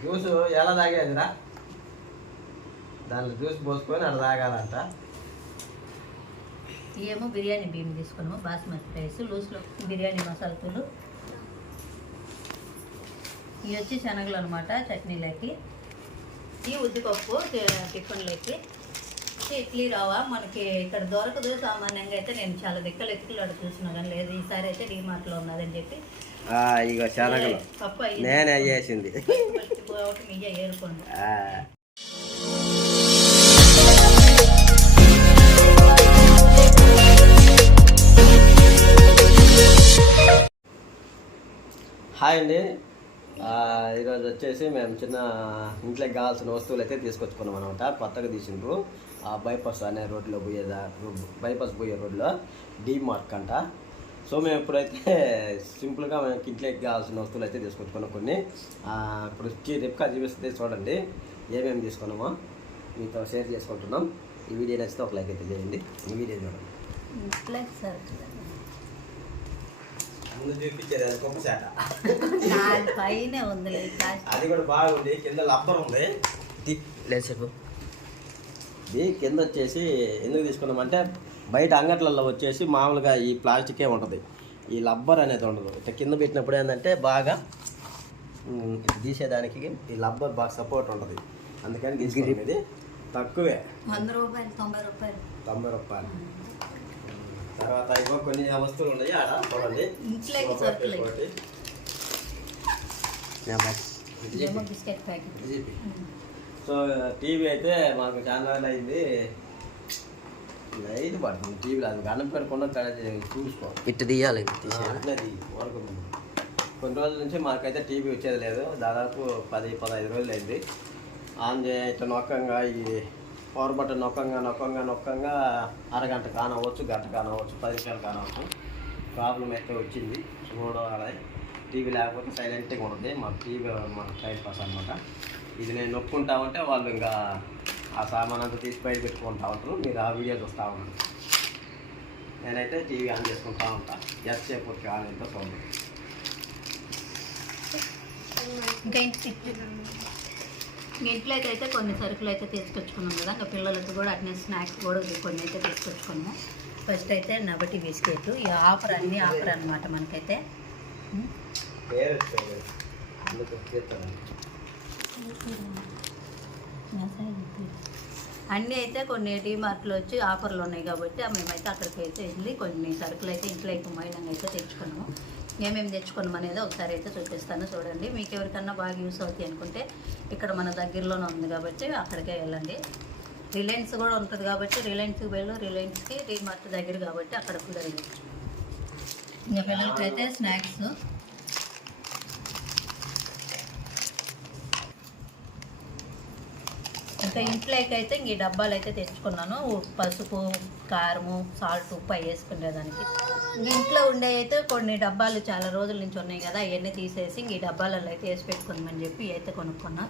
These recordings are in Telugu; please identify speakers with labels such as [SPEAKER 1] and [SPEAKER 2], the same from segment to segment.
[SPEAKER 1] జ్యూస్ ఎలా తాగేదిరా? దాంట్లో జ్యూస్ పోసుకొని అక్కడ తాగాలంట.
[SPEAKER 2] ఏమో బిర్యానీ బియ్యం తీసుకున్నాము బాస్మతి రైస్ లూస్లో బిర్యానీ మసాలాలు ఇవి వచ్చి శనగలు అనమాట చట్నీలకి. ఈ ఉద్దిపప్పు టిఫిన్లకి. ఈ ఇడ్లీ రవ్వ మనకి ఇక్కడ దొరకదు సామాన్యంగా అయితే నేను చాలా దిక్కలు ఎత్తుకులు అక్కడ చూసినా కానీ లేదు ఈసారి అయితే డీమార్ట్లో ఉన్నదని చెప్పి.
[SPEAKER 1] ఇక శనగలు.
[SPEAKER 2] పప్పు అయ్యింది.
[SPEAKER 1] నేనే చేసింది
[SPEAKER 2] మీయ ఏరుకోండి
[SPEAKER 1] హాయ్ అండి. ఆ, ఈరోజు వచ్చేసి మేము చిన్న ఇంట్లోకి కావాల్సిన వస్తువులు అయితే తీసుకొచ్చుకున్నాం అనమాట కొత్తగా తీసిండ్రు. ఆ బైపాస్ అనే రోడ్లో పోయేదా బైపాస్ పోయే రోడ్లో డీ మార్క్ అంట. సో మేము ఇప్పుడైతే సింపుల్గా మేము ఇంట్లోకి కావాల్సిన వస్తువులు అయితే తీసుకొచ్చుకున్నాం కొన్ని. ఆ, ఇప్పుడు రిప్కా చూపిస్తే చూడండి ఏమేమి తీసుకున్నామో మీతో షేర్ చేసుకుంటున్నాం. ఈ వీడియో నచ్చితే ఒక లైక్ అయితే చేయండి. ఈ వీడియో చూడండి.
[SPEAKER 2] సార్
[SPEAKER 1] ముందు చూపించేది అది
[SPEAKER 2] పైన ఉంది
[SPEAKER 1] కూడా బాగుంది కింద లబ్బర్ ఉంది. లేదు ఇది కింద వచ్చేసి ఎందుకు తీసుకున్నామంటే బయట అంగట్లలో వచ్చేసి మామూలుగా ఈ ప్లాస్టికే ఉంటుంది. ఈ లబ్బర్ అనేది ఉండదు. ఇట్లా కింద పెట్టినప్పుడు ఏంటంటే బాగా తీసేదానికి ఈ లబ్బర్ బాగా సపోర్ట్ ఉంటుంది. అందుకని ఇది తక్కువే.
[SPEAKER 2] వంద రూపాయలు తొంభై రూపాయలు.
[SPEAKER 1] తొంభై రూపాయలు. తర్వాత ఇగో కొన్ని వస్తువులు ఉన్నాయి ఆడ చూడండి.
[SPEAKER 2] ఇంట్లోకి
[SPEAKER 1] ఒకటి. సో టీవీ అయితే మాకు చాలా అయింది లైట్ పడుతుంది. టీవీలో అది గణం పెట్టుకుండా చూసుకో.
[SPEAKER 3] ఇట్టు తీయాలి
[SPEAKER 1] వరకు కొన్ని రోజుల నుంచి మాకైతే టీవీ వచ్చేది లేదు. దాదాపు పది పదహైదు రోజులు అయింది ఆన్ చే ఇట్లా నొక్కంగా ఈ పవర్ బటన్ నొక్కంగా నొక్కంగా నొక్కంగా అరగంట కానవచ్చు గంట కానవచ్చు పది నిమిషాలు కానవచ్చు. ప్రాబ్లం అయితే వచ్చింది. చూడాలి టీవీ లేకపోతే సైలెంట్గా ఉంటుంది. మాకు టీవీ మన టైం పాస్ అనమాట ఇది నేను నొక్కుంటా ఉంటే వాళ్ళు ఇంకా ఆ సామాన్ అంతా తీసి బయట పెట్టుకుంటా ఉంటారు. మీరు ఆ వీడియో చూస్తూ ఉంటారు నేనైతే టీవీ ఆన్ చేసుకుంటా ఉంటా. ఎంతసేపు వచ్చి ఆన్ అయితే చూడండి.
[SPEAKER 2] ఇంకా ఇంటి ఇంకా ఇంట్లోకి అయితే కొన్ని సరుకులు అయితే తీసుకొచ్చుకున్నాం కదా. ఇంకా పిల్లలకి కూడా అట్నే స్నాక్స్ కూడా కొన్ని అయితే తీసుకొచ్చుకున్నాము ఫస్ట్ అయితే నబటి బిస్కెట్ ఈ ఆఫర్ అన్ని ఆఫర్ అనమాట మనకైతే.
[SPEAKER 1] పేరు.
[SPEAKER 2] అన్నీ అయితే కొన్ని డీమార్ట్లో వచ్చి ఆఫర్లు ఉన్నాయి కాబట్టి ఆ మేమైతే అక్కడికి అయితే వెళ్ళి కొన్ని సరుకులు అయితే ఇంట్లో అయితే మైనంగా అయితే తెచ్చుకున్నాము. ఏమేమి తెచ్చుకున్నాం అనేది ఒకసారి అయితే చూపిస్తాను చూడండి. మీకు ఎవరికన్నా బాగా యూస్ అవుతాయి అనుకుంటే ఇక్కడ మన దగ్గరలోనే ఉంది కాబట్టి అక్కడికే వెళ్ళండి. రిలయన్స్ కూడా ఉంటుంది కాబట్టి రిలయన్స్కి వెళ్ళు రిలయన్స్కి డీమార్ట్ దగ్గర కాబట్టి అక్కడ కూడా వెళ్ళచ్చు. ఇంకా పిల్లలకి అయితే స్నాక్స్ ఇంకా ఇంట్లోకి అయితే ఇంక ఈ డబ్బాలు అయితే తెచ్చుకున్నాను. పసుపు కారము సాల్ట్ ఉప్పు అవి వేసుకునేదానికి ఇంట్లో ఉండే అయితే కొన్ని డబ్బాలు చాలా రోజుల నుంచి ఉన్నాయి కదా అవన్నీ తీసేసి ఇంక ఈ డబ్బాలలో అయితే వేసి పెట్టుకుందామని చెప్పి అయితే కొనుక్కున్నా.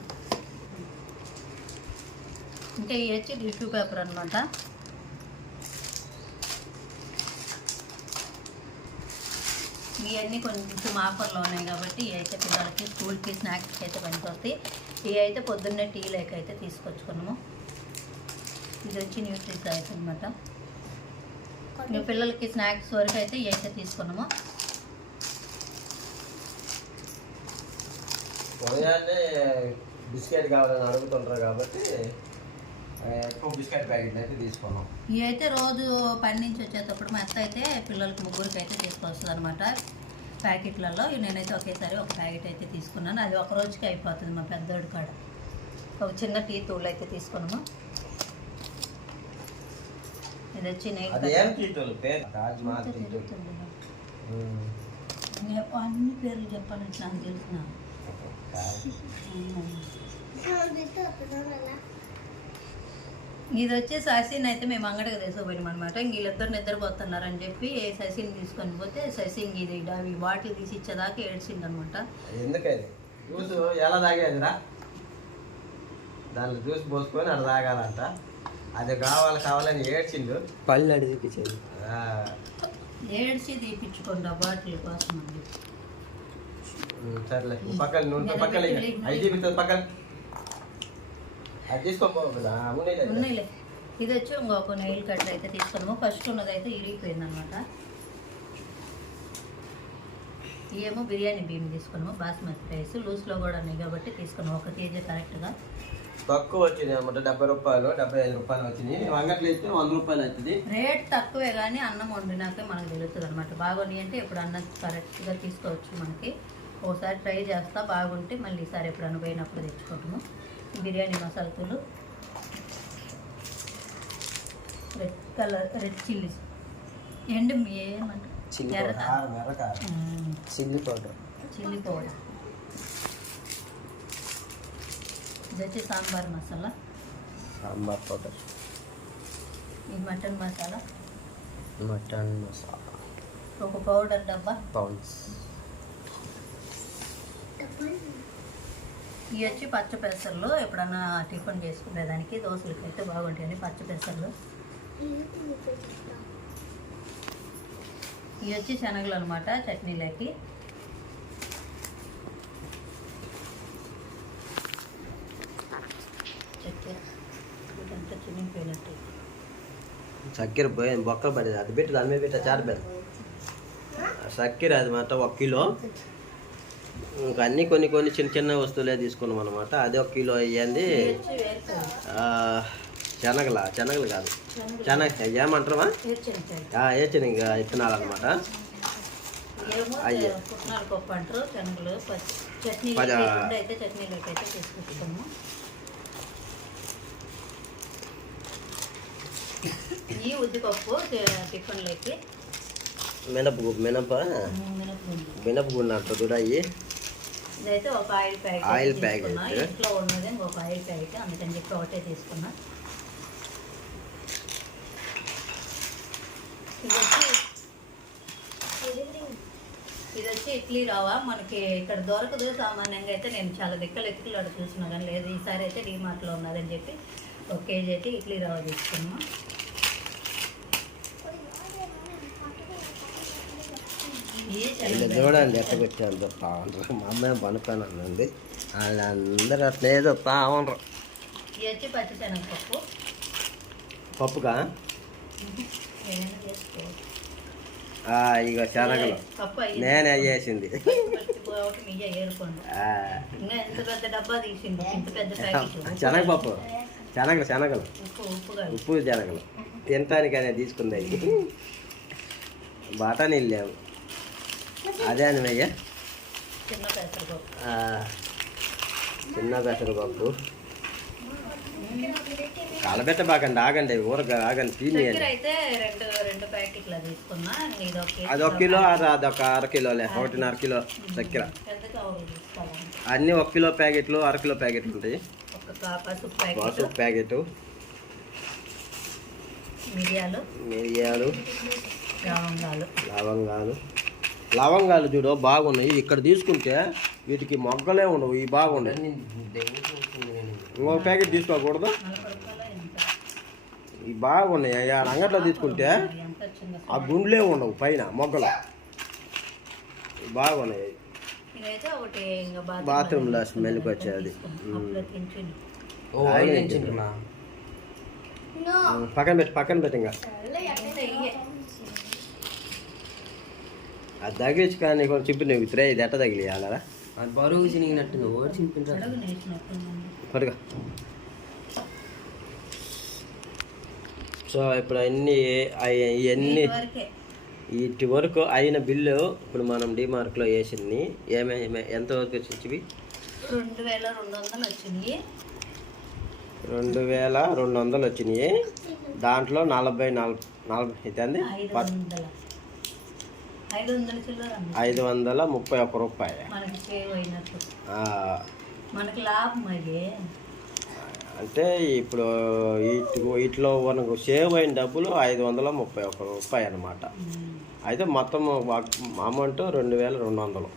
[SPEAKER 2] ఇంకా ఇవి వచ్చి టిష్యూ పేపర్ అనమాట ఇవన్నీ కొంచెం ఆఫర్లో ఉన్నాయి కాబట్టి ఇవి అయితే పిల్లలకి స్కూల్కి స్నాక్స్కి అయితే పనికొస్తాయి. ఇవి అయితే పొద్దున్నే టీ లేక అయితే తీసుకొచ్చుకున్నాము. ఇది వచ్చి న్యూట్రిసాయిస్ అనమాట ఇంకా పిల్లలకి స్నాక్స్ వరకు అయితే ఇవి అయితే తీసుకున్నాము.
[SPEAKER 1] ఉదయాన్నే బిస్కెట్ కావాలని అడుగుతుంటారు కాబట్టి ఎక్కువ బిస్కెట్ ప్యాకెట్లు అయితే తీసుకున్నాం.
[SPEAKER 2] ఇవి అయితే రోజు పని నుంచి వచ్చేటప్పుడు మా అత్త అయితే పిల్లలకి ముగ్గురికి అయితే తీసుకొస్తుంది అనమాట ప్యాకెట్లలో నేనైతే ఒకేసారి ఒక ప్యాకెట్ అయితే తీసుకున్నాను. అది ఒక రోజుకి అయిపోతుంది మా పెద్దోడి కాడ. ఒక చిన్న టీ తూళ్ళు అయితే తీసుకున్నాము. ఇది వచ్చి అన్ని పేర్లు చెప్పాలంటే నాకు తెలిసిన ఇది వచ్చి శశిని అయితే మేము అంగడికి తీసుకోపోయినాం అనమాట ఇంక వీళ్ళిద్దరు నిద్రపోతున్నారని చెప్పి శశిని తీసుకొని పోతే ఇంక ఇది ఈ బాటిల్ తీసి ఇచ్చేదాకా ఏడ్చింది అనమాట
[SPEAKER 1] ఎందుకది జ్యూస్ ఎలా తాగేదిరా? దాంట్లో జ్యూస్ పోసుకొని అక్కడ తాగాలంట. అది కావాలి కావాలని ఏడ్చిండు.
[SPEAKER 3] పళ్ళు అడి చూపించేది
[SPEAKER 1] ఆ,
[SPEAKER 2] ఏడ్చి తీపించుకోండి ఆ బాటిల్ కోసం
[SPEAKER 1] ఉమ్, సర్లే. పక్కన పక్కన చూపిస్తుంది పక్కన అది తీసుకోపోవు కదా ఉండేది అది.
[SPEAKER 2] ఉన్నాయిలే ఇది వచ్చి ఇంకొక నెయిల్ కట్టర్ అయితే తీసుకున్నాము. ఫస్ట్ ఉన్నది అయితే ఇరిగిపోయింది అనమాట ఇవేమో బిర్యానీ బియ్యం తీసుకున్నాము. బాస్మతి రైస్ లూజ్లో కూడా ఉన్నాయి కాబట్టి తీసుకున్నాము. ఒక కేజీ కరెక్ట్గా.
[SPEAKER 1] తక్కువ వచ్చింది అనమాట డెబ్బై రూపాయలు డెబ్బై ఐదు రూపాయలు వచ్చింది అంగట్లో ఇస్తే వంద రూపాయలు అవుతుంది.
[SPEAKER 2] రేట్ తక్కువే కానీ అన్నం వండినాకే మనకు తెలుస్తుంది అనమాట బాగున్నాయి అంటే ఇప్పుడు అన్నం కరెక్ట్గా తీసుకోవచ్చు మనకి. ఒకసారి ట్రై చేస్తా. బాగుంటే మళ్ళీ ఈసారి ఎప్పుడన్నా పోయినప్పుడు తెచ్చుకుంటాము. బిర్యానీ మసాలాలు రెడ్ కలర్ రెడ్ చిల్లీస్ ఎండు ఏమంటారు
[SPEAKER 1] చిల్లి పౌడర్
[SPEAKER 2] చిల్లీ పౌడర్ ఇది వచ్చి సాంబార్ మసాలా.
[SPEAKER 1] సాంబార్ పౌడర్
[SPEAKER 2] ఈ మటన్ మసాలా.
[SPEAKER 1] మటన్ మసాలా.
[SPEAKER 2] ఒక పౌడర్ డబ్బా.
[SPEAKER 1] పౌండ్స్
[SPEAKER 2] ఇవి వచ్చి పచ్చ పెసర్లు ఎప్పుడన్నా టిఫిన్ చేసుకునేదానికి దోశలకి అయితే బాగుంటాయండి పచ్చ పెసర్లు. ఇవి వచ్చి శనగలు అనమాట చట్నీలకి. చక్కెర.
[SPEAKER 1] పోయి బొక్కలు పడేది. అది పెట్టి దాని మీద పెట్టా చారు పెద్ద చక్కెర అది మాట ఒక కిలో. ఇంకా అన్ని కొన్ని కొన్ని చిన్న చిన్న వస్తువులే తీసుకున్నాం అనమాట అది ఒక కిలో అయ్యింది. శనగల శనగలు కాదు. శనగ ఏమంటారమా
[SPEAKER 2] వేరుశనగకాయ
[SPEAKER 1] ఏ శనగ విత్తనాలు అనమాట అయ్యే.
[SPEAKER 2] ఈ ఉద్దిపప్పు టిఫిన్లోకి
[SPEAKER 1] మినప మినప
[SPEAKER 2] మినపగుండు
[SPEAKER 1] మినపగుండు అంటారు చూడ అయ్యి.
[SPEAKER 2] ఇదైతే ఒక ఆయిల్ ప్యాకెట్
[SPEAKER 1] ఆయిల్. ప్యాకెట్.
[SPEAKER 2] ఇంట్లో ఉన్నది ఒక ఆయిల్ ప్యాకెట్. అందుకని చెప్పి ఒకటే తీసుకున్నా. ఇది వచ్చి ఇడ్లీ రవ్వ. మనకి ఇక్కడ దొరకదు. సామాన్యంగా అయితే నేను చాలా దిక్కలు ఎత్తుకులు చూసినా కానీ లేదు. ఈసారి అయితే డీమార్ట్లో ఉన్నదని చెప్పి ఒక కేజీ అయితే ఇడ్లీ రవ్వ తీసుకున్నాం. శనగ
[SPEAKER 1] చూడండి ఎట్ట పెట్టాను ఉంటారు మా అమ్మాయి పనుకోనండి వాళ్ళందరూ అట్లే
[SPEAKER 2] పచ్చి శనగపప్పు
[SPEAKER 1] పప్పుగా ఇగో శనగలు. నేనే
[SPEAKER 2] ఇంకా ప్యాకెట్.
[SPEAKER 1] శనగపప్పు శనగలు శనగలు.
[SPEAKER 2] ఉప్పు
[SPEAKER 1] శనగలు. తినటానికనే తీసుకుంది అవి బఠానీలు లేవు. అదే
[SPEAKER 2] చిన్న పెసరపప్పు.
[SPEAKER 1] చిన్న పెసరపప్పు. కలబెట్ట బాగండి ఆగండి ఊరగా ఆగండి తినేయండి
[SPEAKER 2] ఒక కేజీ
[SPEAKER 1] అది ఒక కిలో అది అదొక అర కిలోలే ఒకటిన్నర కిలో చక్కెర. అన్నీ ఒక కిలో ప్యాకెట్లు అర కిలో ప్యాకెట్లు ఉంటాయి.
[SPEAKER 2] పసుపు ప్యాకెట్. మిరియాలు.
[SPEAKER 1] మిరియాలు.
[SPEAKER 2] లవంగాలు.
[SPEAKER 1] లవంగాలు. లవంగాలు చూడు బాగున్నాయి. ఇక్కడ తీసుకుంటే వీటికి మొగ్గలే ఉండవు ఇవి బాగున్నాయి ఇంకొక ప్యాకెట్ తీసుకోకూడదు. ఇవి బాగున్నాయి. ఆ అంగట్లో తీసుకుంటే ఆ గుండ్లే ఉండవు పైన మొగ్గలు. బాగున్నాయి.
[SPEAKER 2] ఇదైతే ఒకటి ఇంకా
[SPEAKER 1] బాత్రూమ్లో స్మెల్కి వచ్చేది. పక్కన పెట్టి పక్కన పెట్టి ఇంకా
[SPEAKER 2] అంటే ఇయ్యే.
[SPEAKER 1] అది తగిలించి కానీ కొంచెం చెప్పి నువ్వు త్రే ఇది ఎట్ట తగిలియాలరా
[SPEAKER 3] అది బరువు చినిగినట్టుగా ఓడి చింపింటారు
[SPEAKER 1] పడుగా సో ఇప్పుడు అన్ని ఇవన్నీ వీటి వరకు. అయిన బిల్లు ఇప్పుడు మనం డిమార్క్లో వేసింది. ఏమేమి ఎంత వరకు వచ్చింది?
[SPEAKER 2] రెండు వేల రెండు వందలు వచ్చింది.
[SPEAKER 1] రెండు వేల రెండు వందలు వచ్చినాయి దాంట్లో నలభై నలభై నలభై ఇదండి
[SPEAKER 2] ఐదు వందల
[SPEAKER 1] ముప్పై ఒక్క రూపాయి.
[SPEAKER 2] మనకి లాభం అది
[SPEAKER 1] అంటే ఇప్పుడు వీటి వీటిలో మనకు సేవ్ అయిన డబ్బులు ఐదు వందల ముప్పై ఒక్క రూపాయి అనమాట. అయితే మొత్తం అమౌంట్ రెండు వేల రెండు వందలు.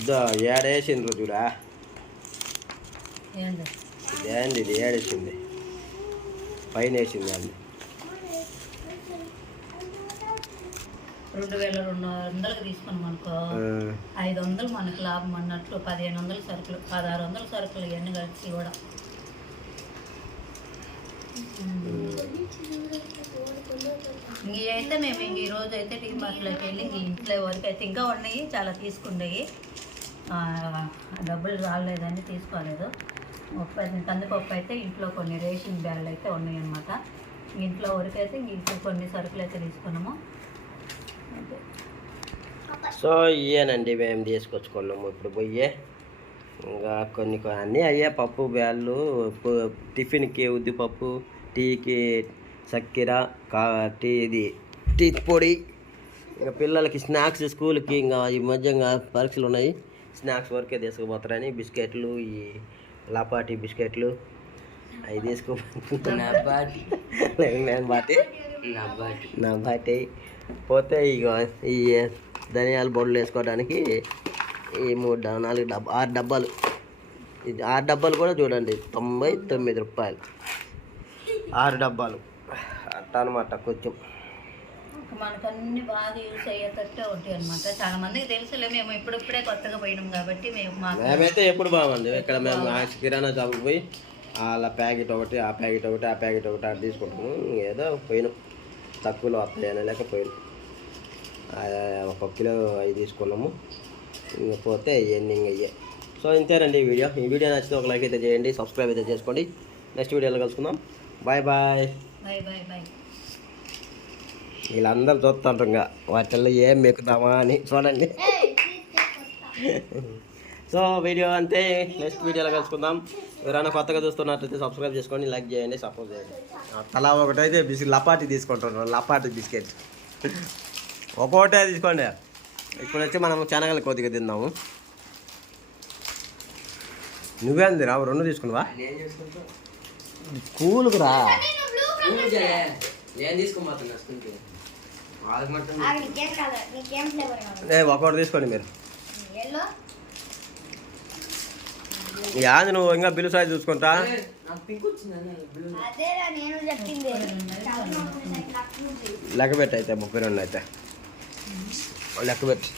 [SPEAKER 1] ఇదో ఏడేసిండ్రు చూడా. ఇదేంది ఇది ఏడేసింది? పైన వేసింది అండి
[SPEAKER 2] రెండు వేల రెండు వందలకి తీసుకున్నాం అనుకో ఐదు వందలు మనకు లాభం అన్నట్లు పదిహేను వందల సరుకులు పదహారు వందల సరుకులు ఇవన్నీ కలిసి కూడా అయితే మేము ఇంక ఈ రోజు అయితే టీ మార్ట్లోకి వెళ్ళి ఇంక ఇంట్లో వరకు అయితే ఇంకా ఉన్నాయి చాలా తీసుకున్నాయి ఆ, డబ్బులు రాలేదని తీసుకోలేదు. అయితే కందిపప్పు అయితే ఇంట్లో కొన్ని రేషన్ బ్యాగులు అయితే ఉన్నాయి అన్నమాట ఇంట్లో వరకు అయితే ఇంక కొన్ని సరుకులు అయితే తీసుకున్నాము.
[SPEAKER 1] సో ఇవేనండి మేము తీసుకొచ్చుకున్నాము ఇప్పుడు పోయే ఇంకా కొన్ని కొన్ని అన్నీ అయ్యే పప్పు బ్యాళ్ళు టిఫిన్కి ఉద్దిపప్పు టీకి చక్కెర కా టీ ఇది టీ పొడి. ఇంకా పిల్లలకి స్నాక్స్ స్కూల్కి ఇంకా ఈ మధ్య పరీక్షలు ఉన్నాయి. స్నాక్స్ వరకే తీసుకుపోతారని బిస్కెట్లు ఈ లపాటి బిస్కెట్లు అవి తీసుకుపోతున్నా
[SPEAKER 3] నా బాటి.
[SPEAKER 1] నేను బాటి
[SPEAKER 3] నా బాటి.
[SPEAKER 1] నా బాటి. పోతే ఇక ఈ ధనియాల బొడ్లు వేసుకోవడానికి ఈ మూడు నాలుగు డబ్బా ఆరు డబ్బాలు. ఇది ఆరు డబ్బాలు కూడా చూడండి తొంభై తొమ్మిది రూపాయలు. ఆరు డబ్బాలు. అట్ట అనమాట కొంచెం.
[SPEAKER 2] ఇంకా మనకు అన్ని బాగా యూస్ అయ్యేటట్టే ఉంటాయి అనమాట చాలా మందికి తెలుసులే మేము ఇప్పుడిప్పుడే కొత్తగా పోయినాం కాబట్టి మేము
[SPEAKER 1] మేమైతే ఎప్పుడు బాగుంది. ఇక్కడ మేము కిరాణా షాప్కి పోయి అలా ప్యాకెట్ ఒకటి ఆ ప్యాకెట్ ఒకటి ఆ ప్యాకెట్ ఒకటి అటు తీసుకుంటాము. ఏదో పోయినాం. తక్కువలో వస్తాయని లేక పోయినాం ఆ, ఒక కిలో అవి తీసుకున్నాము. ఇంక పోతే ఇవన్నీ ఇంక ఇయ్యే సో ఇంతేనండి ఈ వీడియో. ఈ వీడియో నచ్చితే ఒక లైక్ అయితే చేయండి సబ్స్క్రైబ్ అయితే చేసుకోండి. నెక్స్ట్ వీడియోలో కలుసుకుందాం. Bye bye. వీళ్ళందరూ చూస్తుంటారు ఇంకా. వాటిల్లో ఏం మెక్కుతామా అని చూడండి. సో వీడియో అంతే. నెక్స్ట్ వీడియోలో కలుసుకుందాం. ఎవరైనా కొత్తగా చూస్తున్నట్లయితే సబ్స్క్రైబ్ చేసుకోండి లైక్ చేయండి సపోర్ట్ చేయండి. తలా ఒకటైతే బిస్కెట్ లపాటి తీసుకుంటున్నాం లపాటి బిస్కెట్. ఒక్కొక్కటే తీసుకోండి. ఇప్పుడు వచ్చి మనం శనగలు కొద్దిగా తిందాము. నువ్వేంది రా రెండు తీసుకున్నావా? స్కూల్కి రా.
[SPEAKER 3] పూజలే. నేను తీసుకోబోతున్నా స్కూల్కి వాళ్ళకి మాత్రం
[SPEAKER 4] నీకేం కాదు నీకేం ఫ్లేవర్ కావాలి
[SPEAKER 1] ఏ ఒక్కొక్కటి తీసుకోండి మీరు
[SPEAKER 4] ఎల్లో
[SPEAKER 1] యాది నువ్వు ఇంకా బిల్లు సైజ్ చూసుకుంటా? లెక్క పెట్టి అయితే ముప్పై రెండు అయితే. లెక్క పెట్టి.